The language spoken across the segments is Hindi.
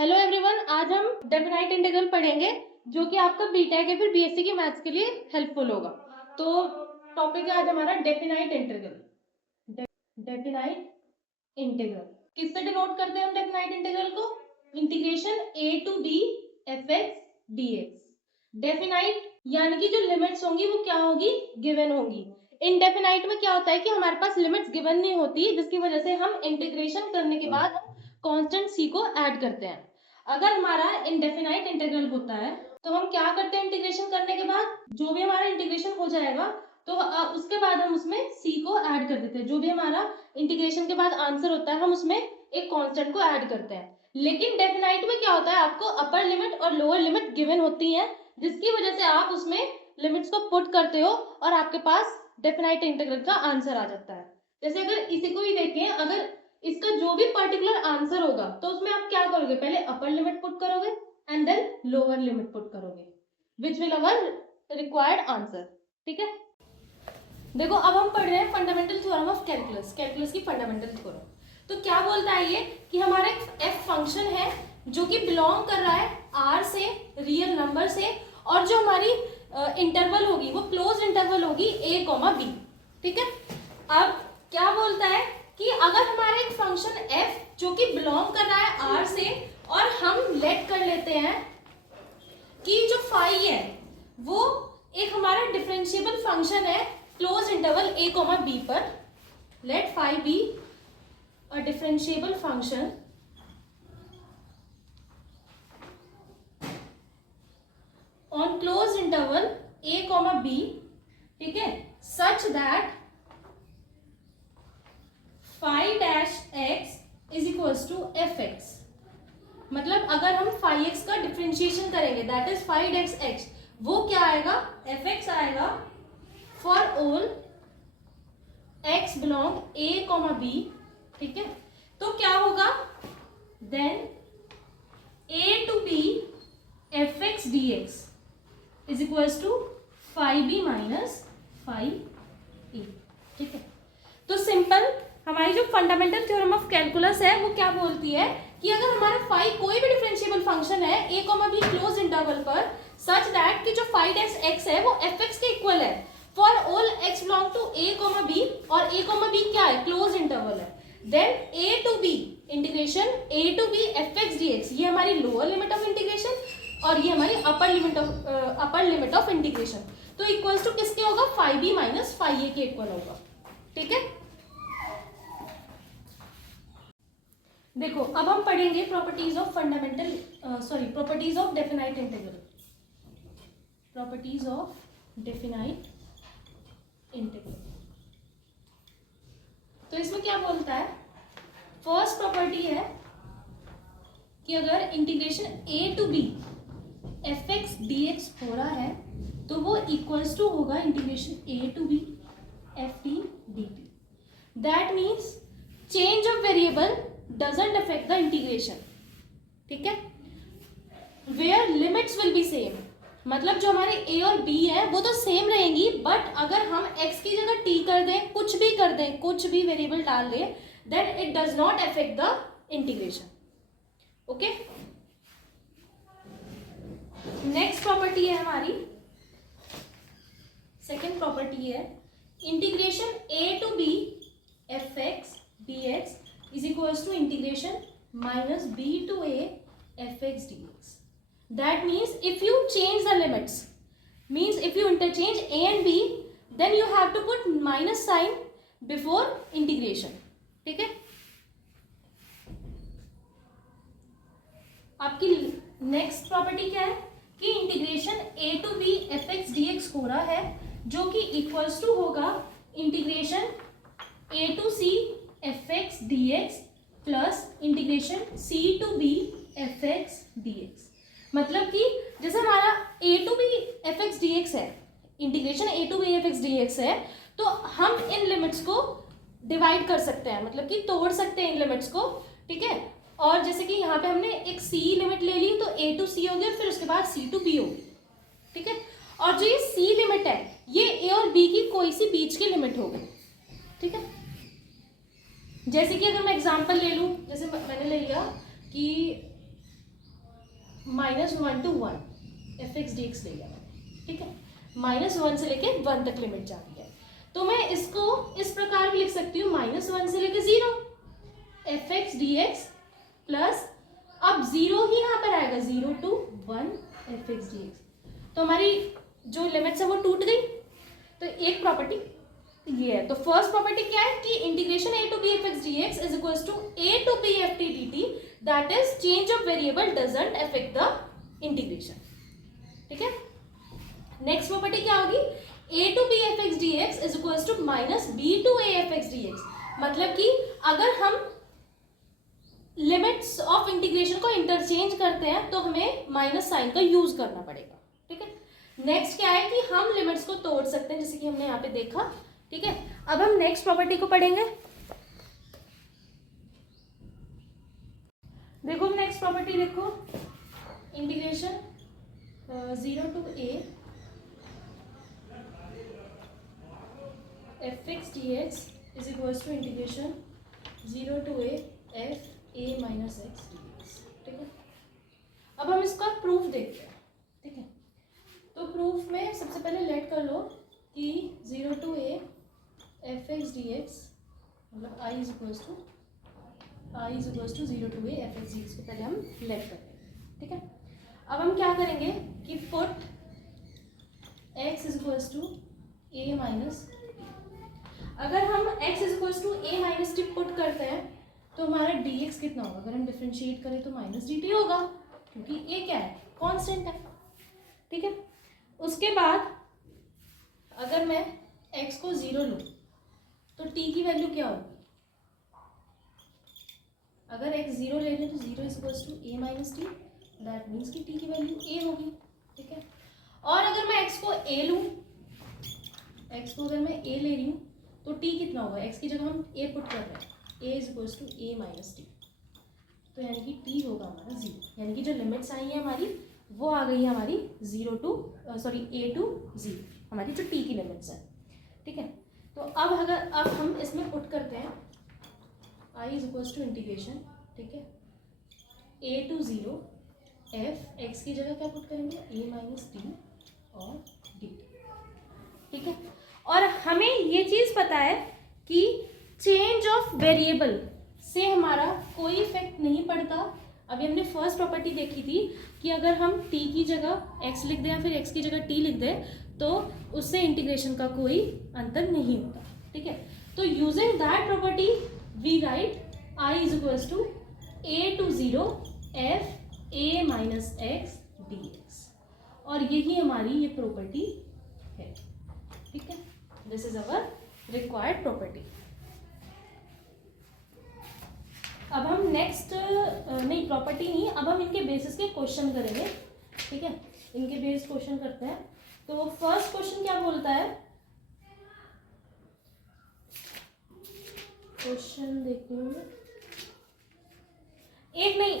हेलो एवरीवन, आज हम डेफिनाइट इंटीग्रल पढ़ेंगे जो कि आपका बीटेक या फिर बीएससी की मैथ्स के लिए हेल्पफुल होगा। तो टॉपिक है आज हमारा डेफिनाइट इंटीग्रल। डेफिनाइट इंटीग्रल किससे डिनोट करते हैं हम डेफिनाइट इंटीग्रल को? Integration a to b f x d x. Definite यानी कि जो लिमिट्स होंगी वो क्या होगी? गिवन होगी। इनडेफिनाइट में क्या होता है कि हमारे पास लिमिट्स गिवन नहीं होती, जिसकी वजह से हम इंटीग्रेशन करने के बाद हम कांस्टेंट सी को ऐड करते हैं। अगर हमारा इनडेफिनाइट इंटीग्रल होता है तो हम क्या करते हैं? इंटीग्रेशन करने के बाद जो भी हमारा इंटीग्रेशन हो जाएगा तो उसके बाद हम उसमें सी को ऐड कर देते हैं। जो भी हमारा इंटीग्रेशन के बाद आंसर होता है हम उसमें एक कांस्टेंट को ऐड करते हैं। लेकिन डेफिनाइट में क्या होता है? आपको अपर लिमिट और लोअर लिमिट गिवन होती है, जिसकी वजह से आप उसमें लिमिट्स को पुट करते हो और आपके पास डेफिनाइट इंटीग्रल का आंसर आ जाता है। जैसे अगर इसी को ही देखें, अगर इसका जो भी पर्टिकुलर आंसर होगा तो उसमें आप क्या करोगे? पहले अपर लिमिट पुट करोगे and then lower limit put करोगे, which will our required answer. ठीक है, देखो अब हम पढ़ रहे हैं fundamental theorem of calculus, calculus की फंडामेंटल थ्योरम। तो क्या बोलता है ये कि हमारा एक एफ फंक्शन है जो कि बिलोंग कर रहा है आर से, रियल नंबर से, और जो हमारी इंटरवल होगी वो क्लोज इंटरवल होगी ए कॉमा बी। ठीक है, अब क्या बोलता है कि अगर हमारा एक फंक्शन एफ जो कि बिलोंग कर रहा है आर से और हम लेट कर लेते हैं कि जो फाई है वो एक हमारा डिफरेंशिएबल फंक्शन है close interval a comma b पर, let phi be a differentiable function on close interval a comma b, ठीक है, such that phi dash x is equals to f x. मतलब अगर हम फाई एक्स का डिफरेंशिएशन करेंगे that is phi dash x, वो क्या आएगा? एफ एक्स आएगा for all x belong a comma b. ठीक है, तो क्या होगा? Then a to b f x d x is equals to phi b minus phi a. ठीक है, तो सिंपल हमारी जो फंडामेंटल थ्योरम ऑफ कैलकुलस है वो क्या बोलती है कि अगर हमारा फाई कोई भी डिफरेंशिएबल फंक्शन है ए कॉमा बी क्लोज इंटरवल पर, सच दैट कि जो फाई डैश एक्स है वो एफ एक्स के इक्वल है for all x belong to a comma b, और ए कॉमा बी क्या है? क्लोज इंटरवल है। Then a to b integration a to b f x d x, ये हमारी लोअर लिमिट ऑफ इंटीग्रेशन और ये हमारी अपर लिमिट ऑफ इंटीग्रेशन। तो इक्वल्स टू किसके होगा? Phi b minus phi a के इक्वल होगा। ठीक है, देखो अब हम पढ़ेंगे properties of fundamental properties of definite integral. Properties of definite integral, तो इसमें क्या बोलता है? फर्स्ट प्रॉपर्टी है कि अगर integration a to b f x d x हो रहा है तो वो इक्वल्स टू होगा integration a to b f t d t. That means change of variable doesn't affect the integration। ठीक है, where limits will be same, मतलब जो हमारे a और b है वो तो सेम रहेंगी, बट अगर हम x की जगह t कर दें, कुछ भी कर दें, कुछ भी वेरिएबल डाल दें, then it does not affect the integration। Okay, next property है हमारी, सेकेंड प्रॉपर्टी है integration a to b f x d x is equals to integration minus b to a fx dx। That means if you change the limits, means if you interchange a and b, then you have to put minus sign before integration। ठीक है, आपकी नेक्स्ट प्रॉपर्टी क्या है कि integration a to b fx dx हो रहा है जो कि इक्वल्स टू होगा integration a to c f x d x plus integration c to b f x d x. मतलब कि जैसे हमारा a to b f x d x है, integration a to b f x d x है, तो हम इन लिमिट्स को डिवाइड कर सकते हैं, मतलब कि तोड़ सकते हैं इन लिमिट्स को। ठीक है, और जैसे कि यहाँ पे हमने एक सी लिमिट ले ली तो ए टू सी हो गया, फिर उसके बाद सी टू बी होगी। ठीक है, और जो ये सी लिमिट है ये ए और बी की कोई सी बीच की लिमिट होगी। ठीक है, जैसे कि अगर मैं एग्जांपल ले लूँ, जैसे मैंने ले लिया कि -1 to 1 fx dx ले लिया मैंने, ठीक है। -1 से लेके 1 तक लिमिट जाती है, तो मैं इसको इस प्रकार भी लिख सकती हूँ, -1 से लेके 0 fx dx प्लस, अब 0 ही यहाँ पर आएगा, 0 to 1 fx dx, तो हमारी जो लिमिट्स है वो टूट गई। तो एक प्रॉपर्टी ये है। तो फर्स्ट प्रॉपर्टी क्या है कि integration a to b fx dx is equals to a to b ft dt, that is change of variable doesn't affect the integration, ठीक है। नेक्स्ट प्रॉपर्टी क्या होगी, a to b fx dx is equals to minus b to a fx dx, मतलब कि अगर हम लिमिट्स ऑफ इंटीग्रेशन को इंटरचेंज करते हैं तो हमें माइनस साइन का यूज करना पड़ेगा, ठीक है। नेक्स्ट क्या है कि हम लिमिट्स को तोड़ सकते हैं, जैसे कि हमने यहाँ पे देखा, ठीक है। अब हम नेक्स्ट प्रॉपर्टी को पढ़ेंगे। देखो नेक्स्ट प्रॉपर्टी देखो, integration 0 to a fx dx is equals to integration 0 to a f a minus x dx, ठीक है। अब हम इसका प्रूफ देखते हैं, ठीक है। तो प्रूफ में सबसे पहले लेट कर लो कि 0 to a fx dx मतलब i is equals to 0 to a fx dx को पहले हम लेट कर लेंगे, ठीक है। अब हम क्या करेंगे कि put x is equals to a minus, अगर हम x is equals to a minus t put करते हैं तो हमारा dx कितना होगा, अगर हम डिफरेंशिएट करें तो माइनस dt होगा, क्योंकि a क्या है, कांस्टेंट है, ठीक है। उसके बाद अगर मैं x को 0 लूँ तो t की वैल्यू क्या होगी, अगर x 0 ले लें तो 0 is equals to a minus t, that means कि t की वैल्यू a होगी, ठीक है। और अगर मैं x को a लूँ, x को अगर मैं a ले रही हूँ तो t कितना होगा, x की जगह हम a पुट कर रहे हैं, a is equals to a minus t, तो यानी कि t होगा हमारा 0, यानी कि जो लिमिट्स आई है हमारी वो आ गई है हमारी 0 to a to 0, हमारी जो t की लिमिट्स है, ठीक है। तो अब हम इसमें पुट करते हैं i is equals to integration, ठीक है, a to 0 f x की जगह क्या पुट करेंगे, a माइनस टी और dt, ठीक है। और हमें ये चीज़ पता है कि चेंज ऑफ वेरिएबल से हमारा कोई इफेक्ट नहीं पड़ता। अभी हमने फर्स्ट प्रॉपर्टी देखी थी कि अगर हम t की जगह x लिख दें या फिर x की जगह t लिख दें तो उससे इंटीग्रेशन का कोई अंतर नहीं होता, ठीक है। तो using that property we write i is equals to a to 0 f a minus x dx, और यही हमारी ये प्रॉपर्टी है, ठीक है। This is our required property. अब हम नेक्स्ट नहीं प्रॉपर्टी नहीं, अब हम इनके बेसिस के क्वेश्चन करेंगे, ठीक है। इनके बेस्ड क्वेश्चन करते हैं। तो फर्स्ट क्वेश्चन क्या बोलता है, क्वेश्चन देखिए,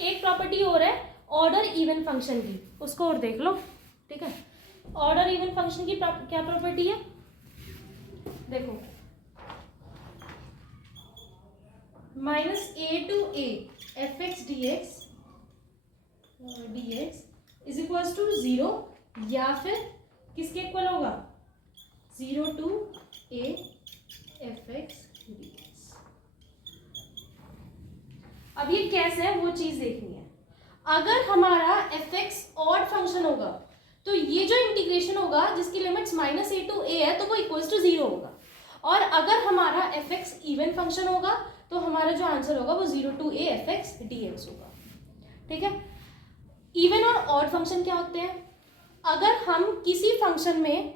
एक प्रॉपर्टी और है ऑर्डर इवन फंक्शन की, उसको और देख लो, ठीक है। ऑर्डर इवन फंक्शन की क्या प्रॉपर्टी है, देखो -a to a fx dx is equals to 0 या फिर किसके इक्वल होगा, 0 to a fx dx। अब ये कैसे है वो चीज देखनी है। अगर हमारा fx ऑड फंक्शन होगा तो ये जो इंटीग्रेशन होगा जिसकी लिमिट्स -a to a है तो वो इक्वल्स टू 0 होगा, और अगर हमारा fx इवन फंक्शन होगा तो हमारा जो आंसर होगा वो 0 to a fx dx होगा, ठीक है। इवन और ऑड फंक्शन क्या होते हैं, अगर हम किसी फंक्शन में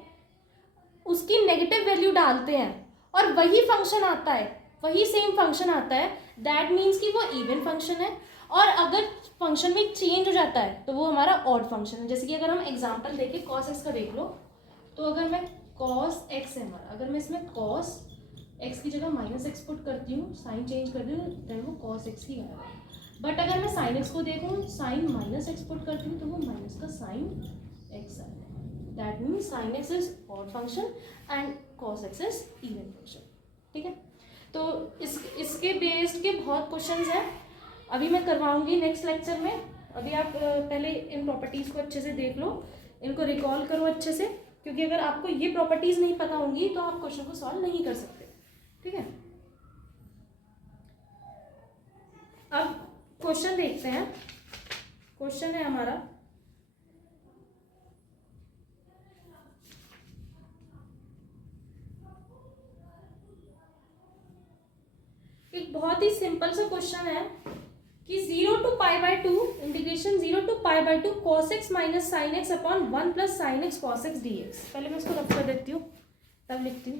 उसकी नेगेटिव वैल्यू डालते हैं और वही फंक्शन आता है, वही सेम फंक्शन आता है, दैट मीन्स कि वो इवन फंक्शन है, और अगर फंक्शन में चेंज हो जाता है तो वो हमारा ऑड फंक्शन है। जैसे कि अगर हम एग्जांपल देखें cos x का देख लो, तो अगर मैं cos x है हमारा, अगर मैं इसमें cos x की जगह -x पुट करती हूँ, साइन चेंज कर दूँ, देन वो cos x ही आएगा। बट अगर मैं sin x को देखूँ, साइन -x पुट करती हूँ तो वो माइनस का साइन x आएगा, that means sin x is odd function and cos x is even function, ठीक है। तो इसके बेस्ड के बहुत क्वेश्चंस हैं, अभी मैं करवाऊंगी नेक्स्ट लेक्चर में। अभी आप पहले इन प्रॉपर्टीज़ को अच्छे से देख लो, इनको रिकॉल करो अच्छे से, क्योंकि अगर आपको ये प्रॉपर्टीज़ नहीं पता होंगी तो आप क्वेश्चन को सॉल्व नहीं कर सकते। ठीक है, अब क्वेश्चन देखते हैं। क्वेश्चन है हमारा एक बहुत ही सिंपल सा क्वेश्चन है कि 0 to π/2 integration 0 to π/2 cos x minus sine x upon 1 plus sine x cos x dx। पहले मैं इसको रफ कर देती हूँ तब लिखती हूँ।